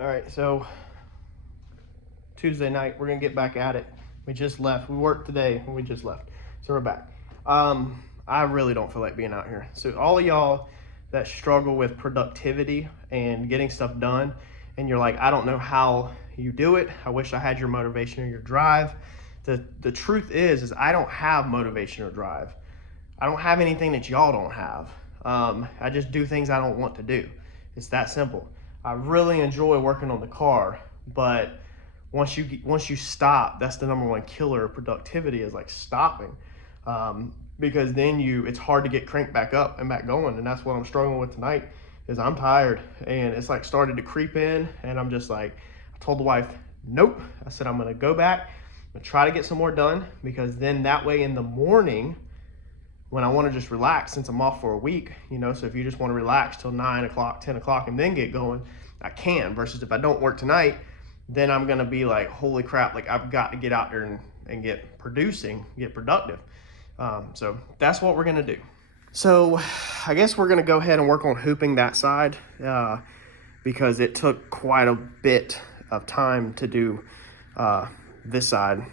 All right, so Tuesday night, we're gonna get back at it. We just left. We worked today and we just left. So we're back. I really don't feel like being out here. So all of y'all that struggle with productivity and getting stuff done, and you're like, I don't know how you do it. I wish I had your motivation or your drive. The truth is I don't have motivation or drive. I don't have anything that y'all don't have. I just do things I don't want to do. It's that simple. I really enjoy working on the car, but once you stop, that's the number one killer of productivity, is like stopping, because then it's hard to get cranked back up and back going. And that's what I'm struggling with tonight, is I'm tired and it's like started to creep in, and I'm just like, I told the wife, nope. I said, I'm gonna go back, I'm gonna try to get some more done, because then that way in the morning, when I want to just relax, since I'm off for a week, so if you just want to relax till 9 o'clock, 10 o'clock, and then get going, I can, versus if I don't work tonight, then I'm going to be like, holy crap, like I've got to get out there and get productive. So that's what we're going to do. So I guess we're going to go ahead and work on hooping that side, because it took quite a bit of time to do this side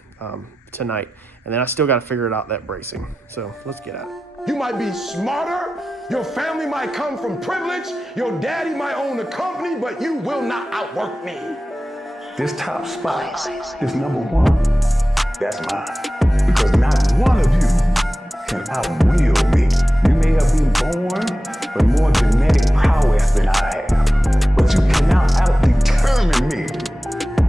tonight. And then I still got to figure it out, that bracing. So let's get at it. You might be smarter, your family might come from privilege, your daddy might own a company, but you will not outwork me. This top spot is number one. That's mine. Because not one of you can outwill me. You may have been born with more genetic prowess than I have, but you cannot out-determine me.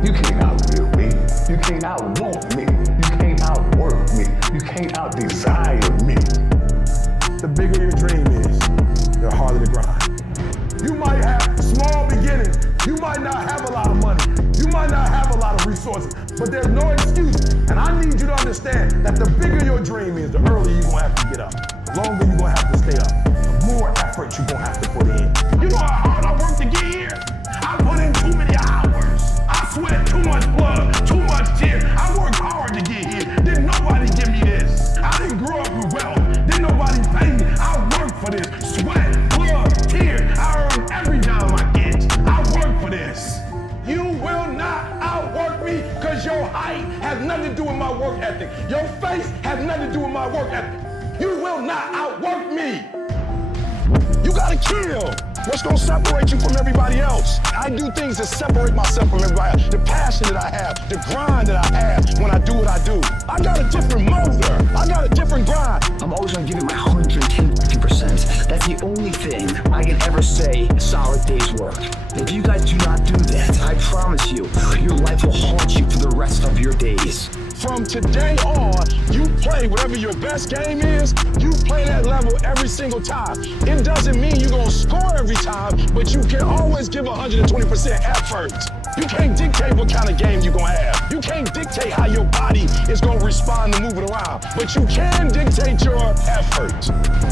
You can't outwill me. You can't outwant me. You can't outwork me. You can't out-desire me. The bigger your dream is, the harder the grind. You might have small beginnings. You might not have a lot of money. You might not have a lot of resources, but there's no excuse. And I need you to understand that the bigger your dream is, the earlier you're gonna have to get up. The longer you're gonna have to stay up. The more effort you're gonna have to put in. You know how hard I worked to get here? I put in too many hours. I sweat too much blood, too much tears. I worked hard to get here. Didn't nobody give me this. I didn't grow up with wealth. Didn't nobody pay me. I worked for this. Sweat, blood, tears. I earn every dime I get. I work for this. You will not outwork me, because your height has nothing to do with my work ethic. Your face has nothing to do with my work ethic. You will not outwork me. You gotta kill what's gonna separate you from everybody else. I do things that separate myself from everybody else. The passion that I have, the grind that I have when I do what I do. I got a different motor. I got a different grind. I'm always gonna give it my 110%. That's the only thing I can ever say a solid day's work. If you guys do not do that, I promise you, your life will haunt you for the rest of your days. From today on, you play whatever your best game is, you play that level every single time. It doesn't mean you're gonna score every time, but you can always give 120% effort. You can't dictate what kind of game you're gonna have. You can't dictate how your body is gonna respond to moving around, but you can dictate your effort.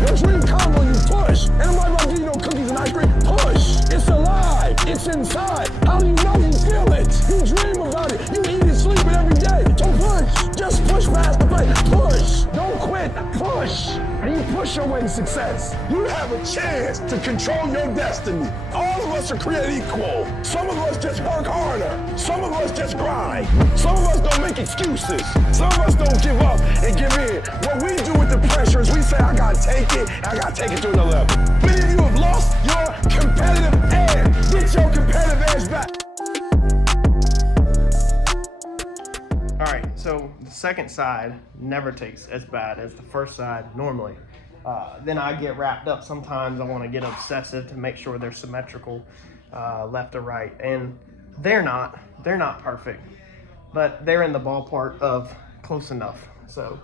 Your dream comes when you push. Ain't nobody gonna give you no cookies and ice cream. Push. It's alive. It's inside. How do you know you feel it? You dream about it. You eat and sleep it every day. Don't push. Just push past the plate. Push. Don't quit. Push. And you push your way to success. You have a chance to control your destiny. All of us are created equal. Some of us just work harder. Some of us just grind. Some of us don't make excuses. Some of us don't give up and give in. What we do with the pressure is we say, I gotta take it, and I gotta take it to another level. Many of you have lost your competitive edge. Get your competitive edge back. All right, so the second side never takes as bad as the first side normally. Then I get wrapped up. Sometimes I want to get obsessive to make sure they're symmetrical, left to right, and they're not perfect, but they're in the ballpark of close enough. So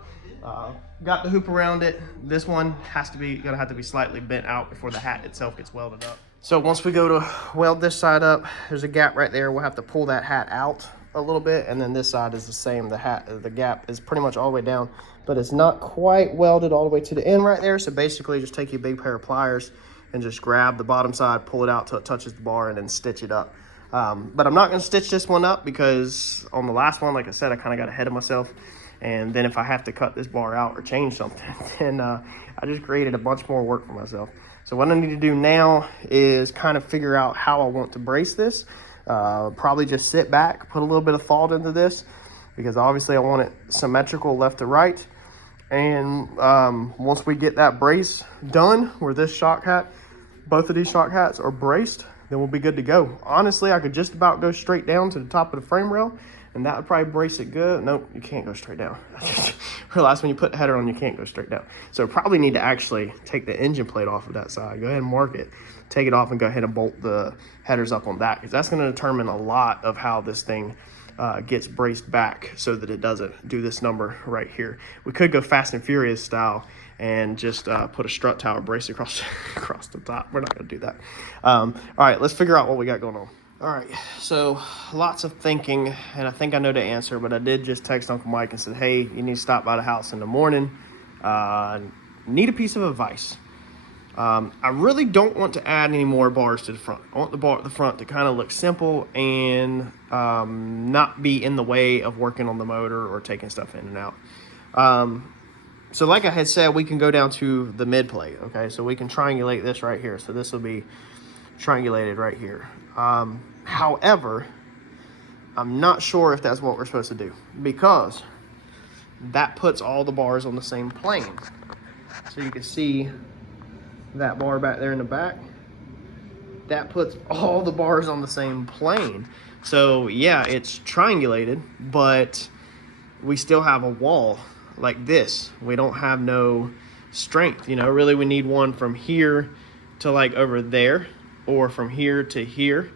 got the hoop around it. This one gonna have to be slightly bent out before the hat itself gets welded up. So once we go to weld this side up, there's a gap right there. We'll have to pull that hat out a little bit, and then this side is the same. The gap is pretty much all the way down, but it's not quite welded all the way to the end right there. So basically just take your big pair of pliers and just grab the bottom side, pull it out till it touches the bar, and then stitch it up. But I'm not gonna stitch this one up, because on the last one, like I said, I kind of got ahead of myself. And then if I have to cut this bar out or change something, then I just created a bunch more work for myself. So what I need to do now is kind of figure out how I want to brace this. Probably just sit back, put a little bit of thought into this, because obviously I want it symmetrical left to right. And once we get that brace done, where this shock hat, both of these shock hats are braced, then we'll be good to go. Honestly, I could just about go straight down to the top of the frame rail, and that would probably brace it good. Nope, you can't go straight down. I just realized when you put the header on, you can't go straight down. So probably need to actually take the engine plate off of that side. Go ahead and mark it, take it off, and go ahead and bolt the headers up on that, because that's going to determine a lot of how this thing gets braced back so that it doesn't do this number right here. We could go Fast and Furious style and just put a strut tower brace across the top. We're not going to do that. All right, let's figure out what we got going on. All right, so lots of thinking, and I think I know the answer, but I did just text Uncle Mike and said, hey, you need to stop by the house in the morning. Need a piece of advice. I really don't want to add any more bars to the front. I want the bar at the front to kind of look simple and not be in the way of working on the motor or taking stuff in and out. So like I had said, we can go down to the mid plate, okay? So we can triangulate this right here. So this will be triangulated right here. However, I'm not sure if that's what we're supposed to do, because that puts all the bars on the same plane. So you can see that bar back there in the back, that puts all the bars on the same plane. So yeah, it's triangulated, but we still have a wall like this. We don't have no strength, you know. Really, we need one from here to like over there, or from here to here.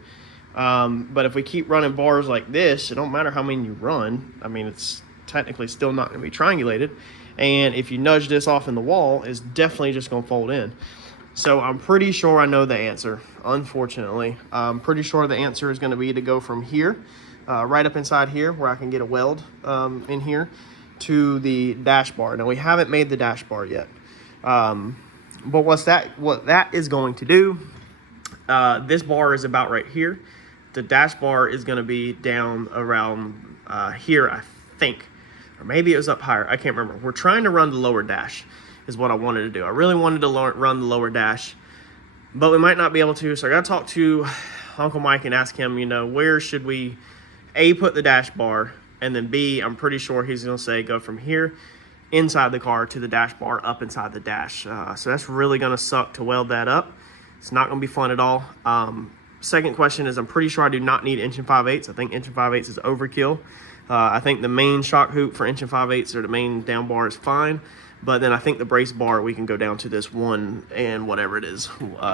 But if we keep running bars like this, it don't matter how many you run. I mean, it's technically still not going to be triangulated. And if you nudge this off in the wall, it's definitely just going to fold in. So I'm pretty sure I know the answer, unfortunately. I'm pretty sure the answer is going to be to go from here, right up inside here, where I can get a weld in here, to the dash bar. Now, we haven't made the dash bar yet. But what that is going to do, this bar is about right here. The dash bar is going to be down around here, I think. Or maybe it was up higher. I can't remember. We're trying to run the lower dash is what I wanted to do. I really wanted to run the lower dash, but we might not be able to. So I got to talk to Uncle Mike and ask him, you know, where should we, A, put the dash bar, and then B, I'm pretty sure he's going to say go from here inside the car to the dash bar up inside the dash. So that's really going to suck to weld that up. It's not going to be fun at all. Second question is, I'm pretty sure I do not need inch and 5/8. I think inch and 5/8 is overkill. I think the main shock hoop for inch and 5/8 or the main down bar is fine. But then I think the brace bar, we can go down to this 1 and whatever it is,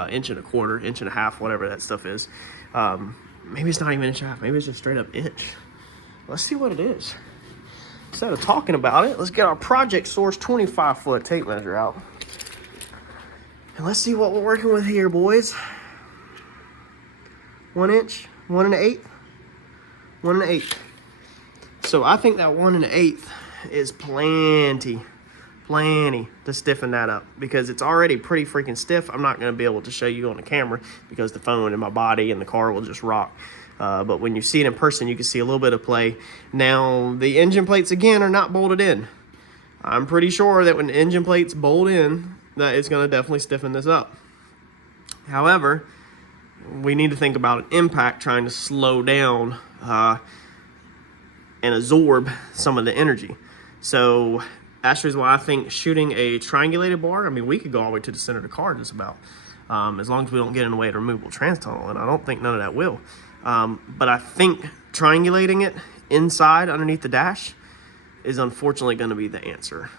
inch and a quarter, inch and a half, whatever that stuff is. Maybe it's not even inch and a half. Maybe it's just straight up inch. Let's see what it is. Instead of talking about it, let's get our Project Source 25-foot tape measure out. And let's see what we're working with here, boys. 1 inch, 1 1/8, 1 1/8. So I think that 1 1/8 is plenty to stiffen that up, because it's already pretty freaking stiff. I'm not going to be able to show you on the camera because the phone and my body and the car will just rock. But when you see it in person, you can see a little bit of play. Now, the engine plates, again, are not bolted in. I'm pretty sure that when the engine plates bolt in, that it's going to definitely stiffen this up. However, we need to think about an impact trying to slow down and absorb some of the energy. So that's the reason why I think shooting a triangulated bar, I mean, we could go all the way to the center of the car just about, as long as we don't get in the way of the removable trans tunnel, and I don't think none of that will. But I think triangulating it inside underneath the dash is unfortunately going to be the answer.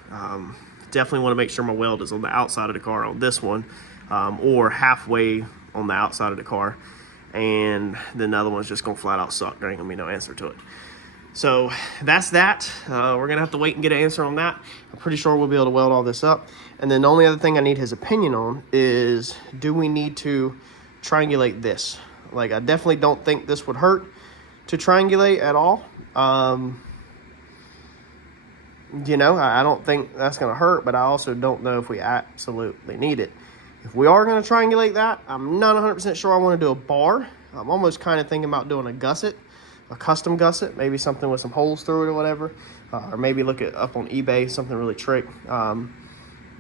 Definitely want to make sure my weld is on the outside of the car on this one, or halfway on the outside of the car, and then the other one's just going to flat out suck. There ain't going to be no answer to it. So that's that. We're going to have to wait and get an answer on that. I'm pretty sure we'll be able to weld all this up. And then the only other thing I need his opinion on is, do we need to triangulate this? Like, I definitely don't think this would hurt to triangulate at all. You know, I don't think that's going to hurt, but I also don't know if we absolutely need it. If we are going to triangulate that, I'm not 100% sure I want to do a bar. I'm almost kind of thinking about doing a gusset, a custom gusset, maybe something with some holes through it or whatever, or maybe look it up on eBay, something really trick.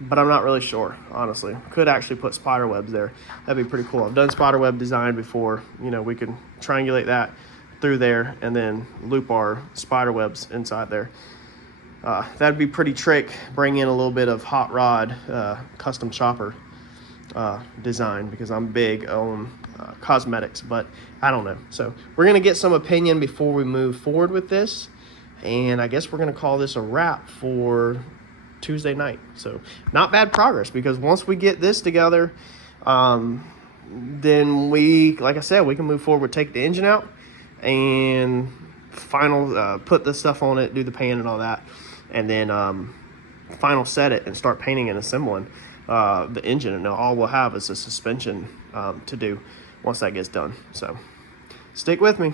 but I'm not really sure, honestly. Could actually put spider webs there. That'd be pretty cool. I've done spider web design before. You know, we could triangulate that through there and then loop our spider webs inside there. That'd be pretty trick. Bring in a little bit of hot rod custom chopper design, because I'm big on cosmetics, but I don't know. So we're gonna get some opinion before we move forward with this, and I guess we're gonna call this a wrap for Tuesday night. So not bad progress, because once we get this together, then we, like I said, we can move forward, take the engine out and final put the stuff on it, do the paint and all that, and then final set it and start painting and assembling the engine. And all we'll have is a suspension to do once that gets done. So stick with me.